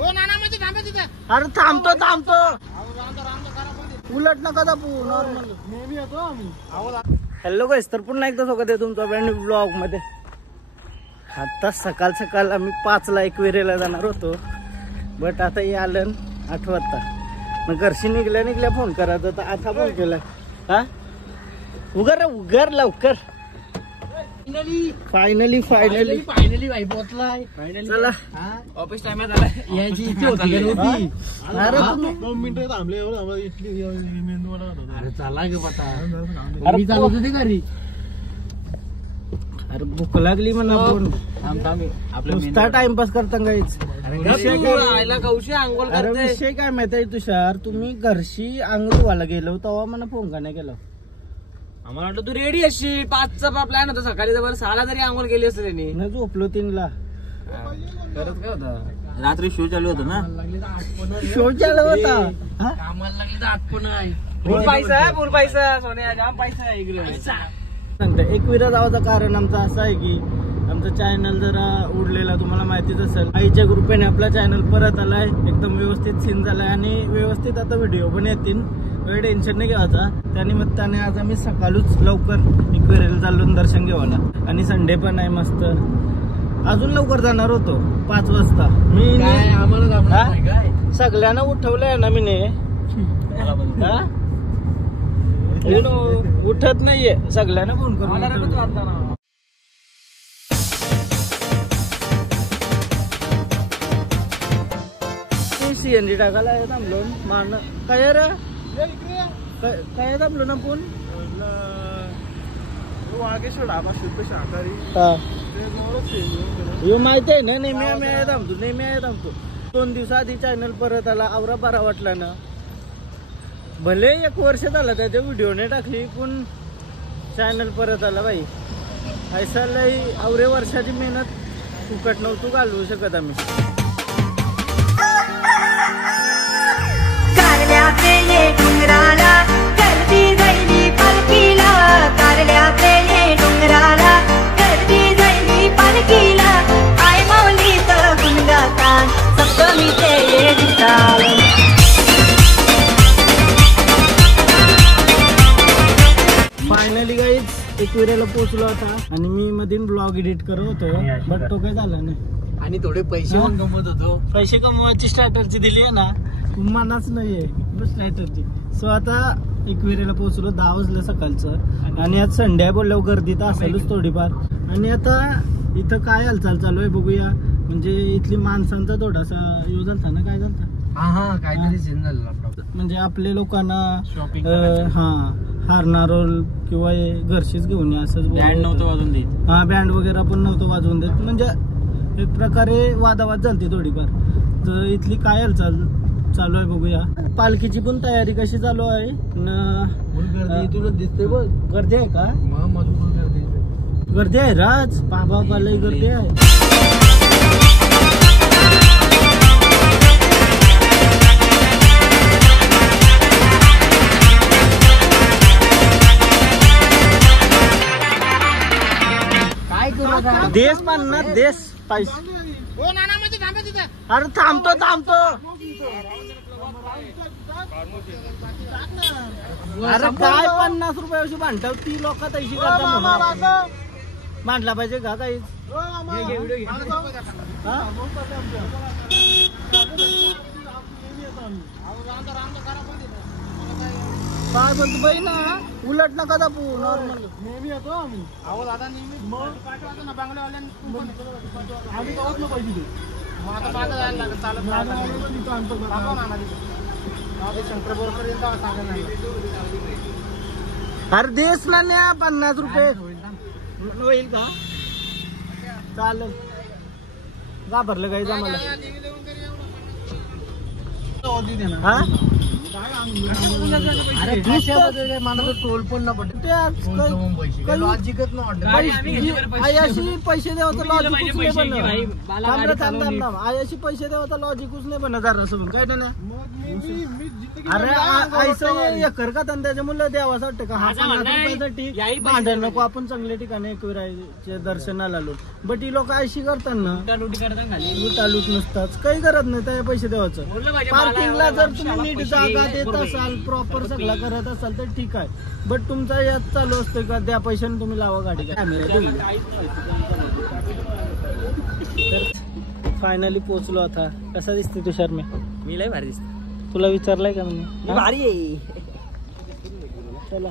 अरे थांबतो उलट नका दाबू नॉर्मल नेहमी येतो आम्ही. हॅलो गाईस, तर पुन्हा एकदा स्वागत आहे तुमचं ब्रँड न्यू ब्लॉग मध्ये. आता सकाळ आम्ही 5ला एकविरेला जाणार होतो, बट आता हे आलं 8 वाजता. मग घरशी निघल्या फोन करायचा, तर आता फोन केला. हा उगर लवकर. फायनली भाई पोहोचलाय. चला ऑफिस टाइम झाला यायची इच्छा होती. अरे 2 मिनिटं थांबले इडली मेंदू वडा होता. अरे चला गे बता. मी चालू होते घरी. अरे भूक लागली म्हणा. नुसता टाइमपास करता काहीच. अरे विषय काय माहिती आहे तुषार, तुम्ही घरशी अंघोळ धुवायला गेलो तेव्हा मला फोन का नाही केला? आम्हाला वाटलं तू रेडी अशी 5चा प्लॅन होता सकाळी, तर 6ला तरी आंघोळ केली असेल त्यांनी. न झोपलो 3ला. करत काय होता रात्री शो चालू होता ना. शो चालू होता. कामाला लागली तर आठवण आहे. फुल पैसा सोन्या जाम पैसा आहे इकडे. सांगतो एकविरा जावाचं कारण आमचं असं आहे की आमचं चॅनल जरा उडलेला, तुम्हाला माहितीच असेल. आईच्या कृपेने आपला चॅनल परत आलाय, एकदम व्यवस्थित सीन झालाय आणि व्यवस्थित आता व्हिडिओ पण येतील. काही टेन्शन नाही घ्यायचा. त्यानिमित्ताने आज आम्ही सकाळूच लवकर एकविरेला चाललो दर्शन घेवायला, आणि संडे पण आहे मस्त. अजून लवकर जाणार होतो 5 वाजता. मी सगळ्यांना उठवलंय ना मी. उठत नाहीये, सगळ्यांना फोन करून. सीएनजी टाकायला थांबलो मान. काय रे काय थांबलो ना फोन. माहिती आहे ना, नेहमी थांबतो. 2 दिवसाआधी चॅनल परत आला, आवरा बरा वाटला ना. भले 1 वर्ष झाला त्याच्या व्हिडिओने टाकली, पण चॅनल परत आला भाई. ऐसा लई आवरे वर्षाची मेहनत फुकट नव्हतो घालवू शकत आम्ही. फायनली गाईज एकविरेला पोहोचलो आता, आणि मी मधीन ब्लॉग एडिट करत होतो, बट तो काय झाला नाही. आणि थोडे पैसे पण कमवत होतो. पैसे कमवायची स्ट्रॅटर्जी दिली आहे ना, मनाच नाहीये स्ट्रॅटर्जी. सो आता एकविरेला पोहोचलो 10 वाजलं सकाळचं, आणि आज संडे आहे बोलल्यावर गर्दी तर असेलच थोडीफार. आणि आता इथं काय हालचाल चालू आहे बघूया. म्हणजे इथली माणसांचा थोडासा यूज झालता ना. काय झालता? काहीतरी सीन झालं म्हणजे आपल्या लोकांना शॉपिंग हारनारोल किंवा घरशीच घेऊन या असंच बँड नव्हतं वाजवून देत. बँड वगैरे पण नव्हतं वाजवून देत. म्हणजे एक प्रकारे वादावाद झालती थोडीफार. तर इथली काय हालचाल चालू आहे बघूया. पालखीची पण तयारी कशी चालू आहे. तुला दिसतंय बघ. गर्दी आहे का? गर्दी आहे राज. बाबा लई गर्दी आहे. देश पाहणार देश पैसे. अरे थांबतो. अरे काय 50 रुपयाची भांडव ती लोक तशी करता. मांडला पाहिजे का काहीच. काय बोलतो बाई ना, उलट नका दाबू नॉर्मल. नेहमी येतो आम्ही. दादा नेहमी आम्ही गावात ना पाहिजे ते. अरे देश ना न्या 50 रुपये होईल का? चालेल. घाबरलं काही आम्हाला. हा टोल पण ना लॉजिकच आयाशी पैसे द्यावं लॉजिकच नाही बनत. आयाशी पैसे द्यावं लॉजिकच नाही बनत जरा सोडून काय नाही. अरे ऐसा एकर का धंद्याच्या मुलं द्यावाच वाटतं का? हा 50 रुपयासाठी भांडण नको. आपण चांगल्या ठिकाणी एकविरायचे दर्शनाला आलो. बट ही लोक ऐशी करताना लूट नसतात, काही करत नाही त्या पैसे द्यावाचं. पार्किंगला जर तुम्ही नीट जागा देत असाल, प्रॉपर सगळं करत असाल तर ठीक आहे. बट तुमचा यात चालू असतं का त्या पैशाने तुम्ही लावा गाडी. फायनली पोहोचलो आता. कसा दिसते तुषार? मी लय भारी दिसते. तुला विचारलंय का मी? भारी आहे. चला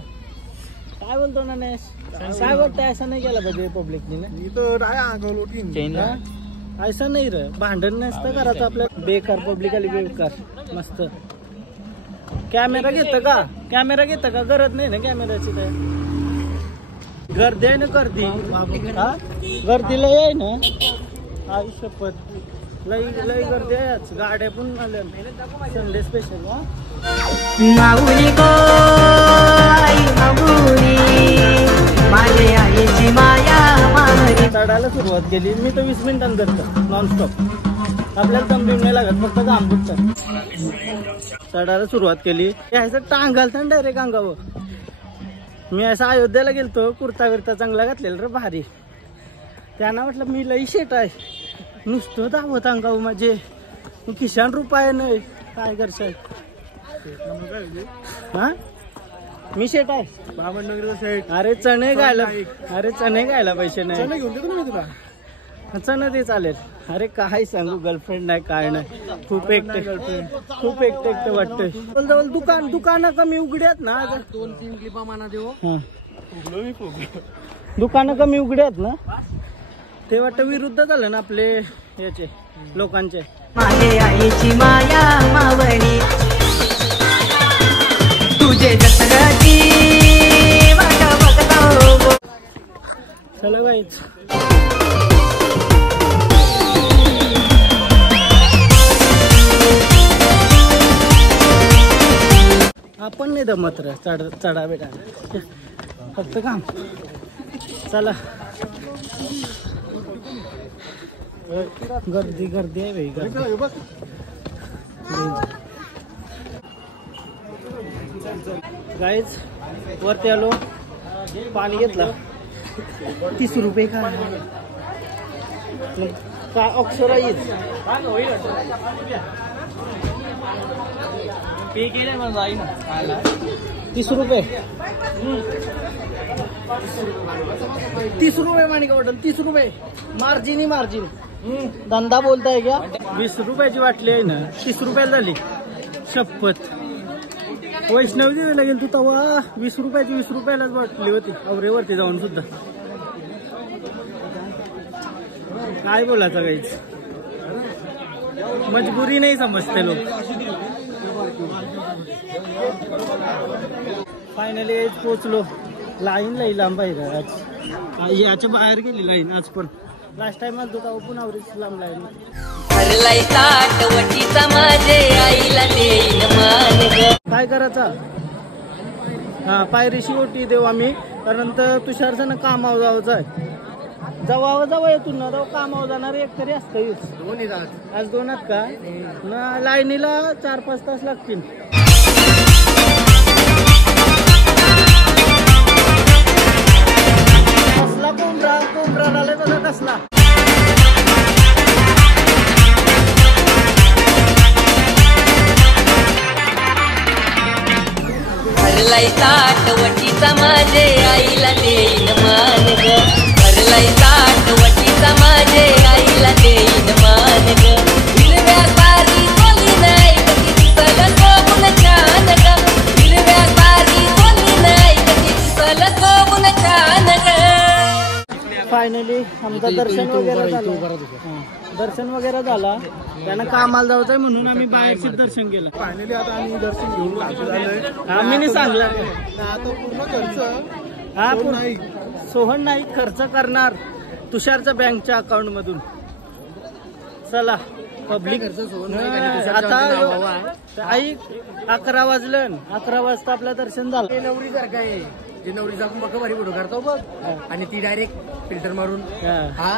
काय बोलतो ना नेश? काय बोलतो? असं नाही केला पाहिजे पब्लिकनी ना. ऐसा नाही रे, भांडण नसतं करायचं आपल्या. बेकार पब्लिक आली, बेकार. मस्त कॅमेरा घेतं का? कॅमेरा घेतं का? गरज नाही ना कॅमेराची. काय गर्दी आहे ना, गर्दी. गर्दीला आहे ना. आयुष्यपत लई लई गर्दी आहे. गाड्या पण आल्या संडे स्पेशल. माऊली गो आई माऊली माझे आईची माया माऊली. चढायला सुरुवात केली मी तर 20 मिनिटांत करतो नॉनस्टॉप. आपल्याला दमबिम नाही लागत, फक्त घाम फुटतं. चढायला सुरुवात केली. यायचं टांग घालतं ना डायरेक्ट अंगावर. मी असं अयोध्येला गेलतो, कुर्ता विरता चांगला घातलेला रे भारी. त्यांना म्हटलं मी लई शेट आहे, नुसतं दावत अंगावर माझे किशान रुपये नाही. काय करशाल? हा मी शेट आहे. अरे चणे गायला, अरे चणे गायला पैसे नाही. चणे ते चालेल. अरे काय सांगू, गर्लफ्रेंड नाही काय नाही. खूप एकटे वाटतंय. जवळ दुकानं कमी उघड्यात ना. 2-3 क्लिपा माना देऊ. दुकानं कमी उघड्यात ना. ते वाटतं विरुद्ध झालं ना आपले याचे लोकांचे. माझे आईची माया मावळी तुझे दसऱ्याची वाट बघतो. चला गाईच. आपण नाही दमत रे चढा बेटा, फक्त काम. चला गर्दी गर्दी आहे भाई. गाईज वरती आलो, पाणी घेतलं. 30 रुपये काय अक्षरा येत. 30 रुपये 30 रुपये माणिका वाटल. 30 रुपये मार्जिन ही मार्जिन. धंदा बोलताय क्या? 20 रुपयाची वाटली आहे ना, 30 रुपयाला झाली. शपथ वैष्णवी देवीला गेल तू तेव्हा 20 रुपयाची 20 रुपयालाच वाटली होती. अवरेवरती जाऊन सुद्धा काय बोलायचं काहीच. मजबुरी नाही समजते लोक. फायनली पोचलो. लाईन लई लांब आहे का आज. याच्या बाहेर गेली लाईन आज पण. लास्ट टाइम आलो तेव्हा पुन्हा लांब लाईन. काय करायचं? हा पायरीशी ओटी देऊ आम्ही, कारण तर तुषारचं कामावर जावंच आहे. जवळ येतून ना जाऊ कामावर जाणार एक तरी असतं. आज 2 का ना, लाईनीला 4-5 तास लागतील. कसला कोंबडा झालाय बघा कसला. भरलाय ताटवटीचा माझे आईला देईन मान ग. भरलाय ताटवटीचा माझे आईला देईन मान ग. हिरव्या सारी बोली नाही कधी दिसल सोबून छान ग. हिरव्या सारी बोली नाही कधी दिसल सोबून छान ग. फायनली आमचं दर्शन वगैरे झालं. दर्शन वगैरे झाला. त्यांना कामाला जायचंय म्हणून आम्ही बाहेरचे दर्शन केलं. फायनली आता आम्ही दर्शन घेऊन आम्ही नाही सांगला. आता पूर्ण खर्च हा सोहन नाही खर्च करणार तुषारच्या बँकच्या अकाउंट मधून. चला पब्लिक आता आई 11 वाजलं 11 वाजता आपलं दर्शन झालं. नवरी जर काय जे नवरीचा आपण बघ भारी फोटो काढतो बघ आणि ती डायरेक्ट फिल्टर मारून हा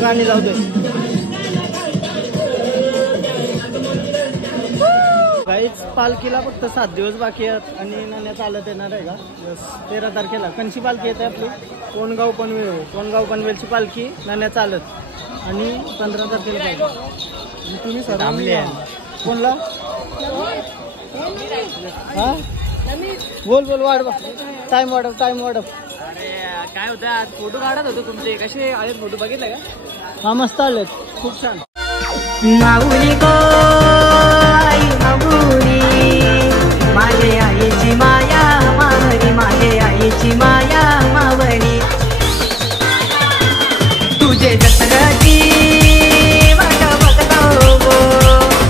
गाणी जाऊ दे. काहीच पालखीला फक्त 7 दिवस बाकी आहेत आणि नाण्या चालत येणार आहे का. 13 तारखेला कंची पालखी येते आपली कोणगाव पनवेलची पालखी नाण्या चालत आणि 15 तारखेला पाहिजे. तुम्ही थांबले कोणला हा बोल वाढव टाइम वाढव. अरे काय होतं आज फोटो काढत होतो तुमचे कसे आले फोटो बघितले का. हा मस्त आलेत खूप छान. माऊली गो आई माऊली माझे आईची माया मावरी माझे आईची माया मावरी तुझे जसरती वाट बघतो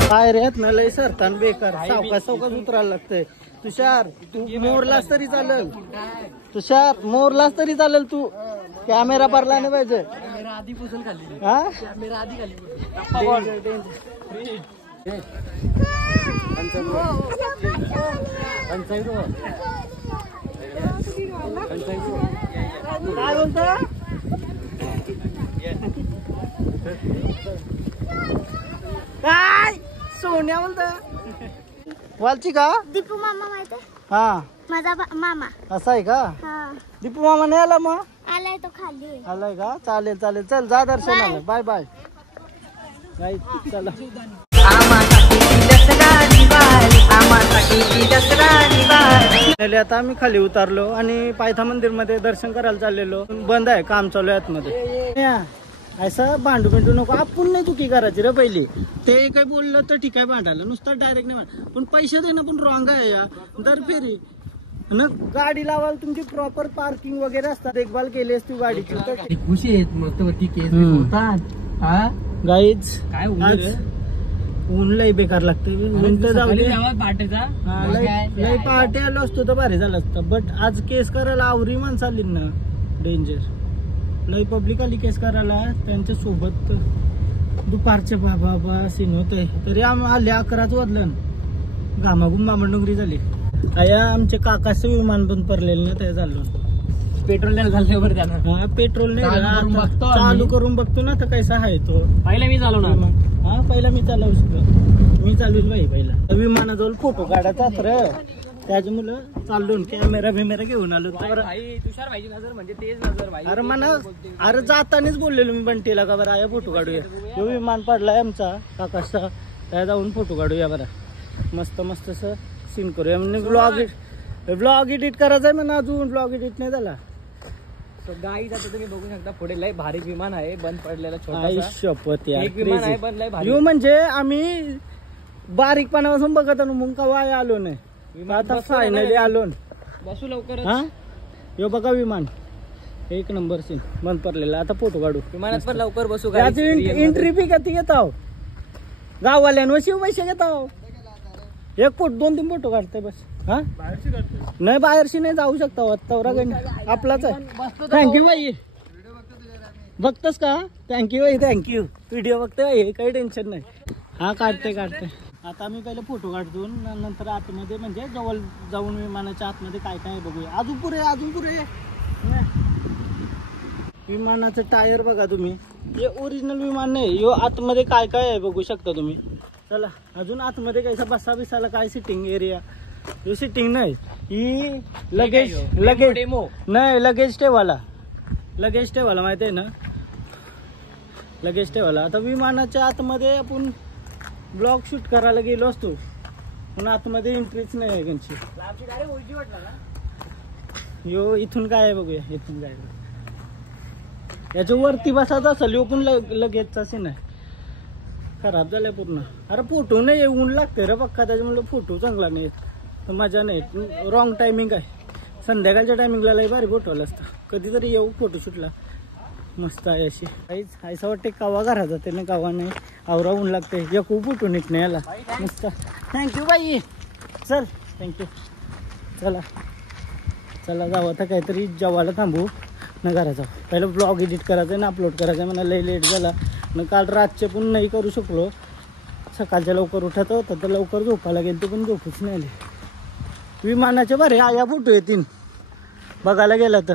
काय रे न लय सरतान बेकार सावकाश उतरायला लागतंय. तुषार तू मोरलास तरी चालेल. तू कॅमेरा भरला नाही पाहिजे. आधी पुसून खाल्ली हा कॅमेरा आधी खाल्ली. काय बोलतो काय सोन्या बोलतो वालची का. दीपू मामा माहित आहे हा माझा मामा. असं आहे का. हा दीपू मामा नाही आला मग. आलाय तो खाली. आलाय का. चालेल चल जा दर्शनाला. बाय चला. आता आम्ही खाली उतरलो आणि पायथा मंदिर मध्ये दर्शन करायला चाललेलो. बंद आहे काम चालू आहे आतमध्ये. असं भांडू बिंडू नको. आपण नाही चुकी करायची रे पहिली. ते काही बोललं तर ठीक आहे भांडायला नुसतं डायरेक्ट नाही पण पैसे देणं पण रॉंग आहे या. दर फेरी न गाडी लावायला तुमची प्रॉपर पार्किंग वगैरे असतात. देखभाल केली असती गाडीची. खुशी आहेत मग वरती केस होतात. हा गाईज काय ऊन लय बेकार लागते. जाऊ दे पाटेचा लय पहाटे आलो असतो तर भारी झालं असतं. बट आज केस करायला आवरी माणसं आली ना डेंजर. लय पब्लिक आली केस करायला. त्यांच्या सोबत दुपारचे बाबा सीन होते तरी आम्ही आले 11च वाजलं. घामाघूम बामणडोंगरी झाली. आया आमचे काकाचं विमान बंद पडलेलं ना ते झालं. पेट्रोल झाल्यावर त्यानं हा पेट्रोल नाही चालू करून बघतो ना तर कैसा आहे तो. पहिला मी चालवणार. हा पहिला मी चालवू शकतो. मी चालवील बाई पहिला. विमानाजवळ फोटो काढायचा तर त्याच्या मुलं चालून कॅमेरा घेऊन आलो. तुषार भाईची नजर म्हणजे तेच नजर भाई. अरे जातानीच बोललेलो मी बंटीला का बरं आया फोटो काढूया. तो विमान पडलाय आमचा काकाचा त्या जाऊन फोटो काढूया बरं. मस्त सीन करूया म्हणजे. ब्लॉग एडिट करायचा आहे म्हणा. अजून ब्लॉग एडिट नाही झाला. गाई जातो तुम्ही बघू शकता पुढे लय भारी विमान आहे बंद पडलेला आई शपथ यार. एक विमान आहे बंद लय भारी. यो म्हणजे आम्ही बारीकपणापासून बघत मग कवाय आलो नाही. आता फायनली आलो. बसू लवकर. हा यो बघा विमान एक नंबर सीन बंद पडलेला. आता फोटो काढू विमानात पण लवकर बसू. एंट्री फी किती घेताव गाववाल्यांवर शिव पैसे घेताव. 1 फूट 2-3 फोटो काढते बस. हा नाही बाहेरशी नाही जाऊ शकता. तवरा गण आपलाच आहे. थँक्यू बाई. बघतोस का. थँक्यू बाई थँक्यू. व्हिडिओ बघते बाई काही टेन्शन नाही. हा काढते. आता मी पहिले फोटो काढतो नंतर आतमध्ये म्हणजे जवळ जाऊन विमानाच्या आतमध्ये काय काय बघूया. अजून पुरे विमानाचं टायर बघा तुम्ही. हे ओरिजिनल विमान नाही. यो आतमध्ये काय काय आहे बघू शकता तुम्ही. चला अजून आतमध्ये काय बसा बिसाला काय सिटिंग एरिया. यो सिटिंग नाही ही लगेज नाही लगेज ठेवायला माहिती आहे ना. लगेज ठेवायला. आता विमानाच्या आतमध्ये आपण ब्लॉग शूट करायला गेलो असतो पण आतमध्ये एंट्रीच नाही आहे त्यांची. यो इथून काय आहे बघूया. इथून काय याच्या वरती बसायचं असेल. यो पण लगेजचा सीन आहे. खराब झालाय पूर्ण. अरे फोटो नाही ऊन लागते रे पक्का त्याच्यामुळे फोटो चांगला नाही तर मजा नाही. रॉंग टायमिंग आहे. संध्याकाळच्या टायमिंगला लय भारी फोटो आला असता. कधीतरी येऊ फोटोशूटला. मस्त आहे अशी काहीच. असं वाटते कावा घरात जाते ना कावा नाही. आवरा ऊन लागते. या खूप फोटो नीट नाही याला. मस्त. थँक्यू बाई. चल थँक्यू. चला जाऊ आता काहीतरी जेवायला थांबू ना घरात जाऊ. पहिलं ब्लॉग एडिट करायचं ना अपलोड करायचं. मला लय लेट झाला. मी काल रातचे पण नाही करू शकलो. सकाळच्या लवकर उठत होतं तर लवकर झोपायला गेलो ते पण झोपूच नाही आले. विमानाचे बरे आया फोटो येतील बघायला गेलं तर.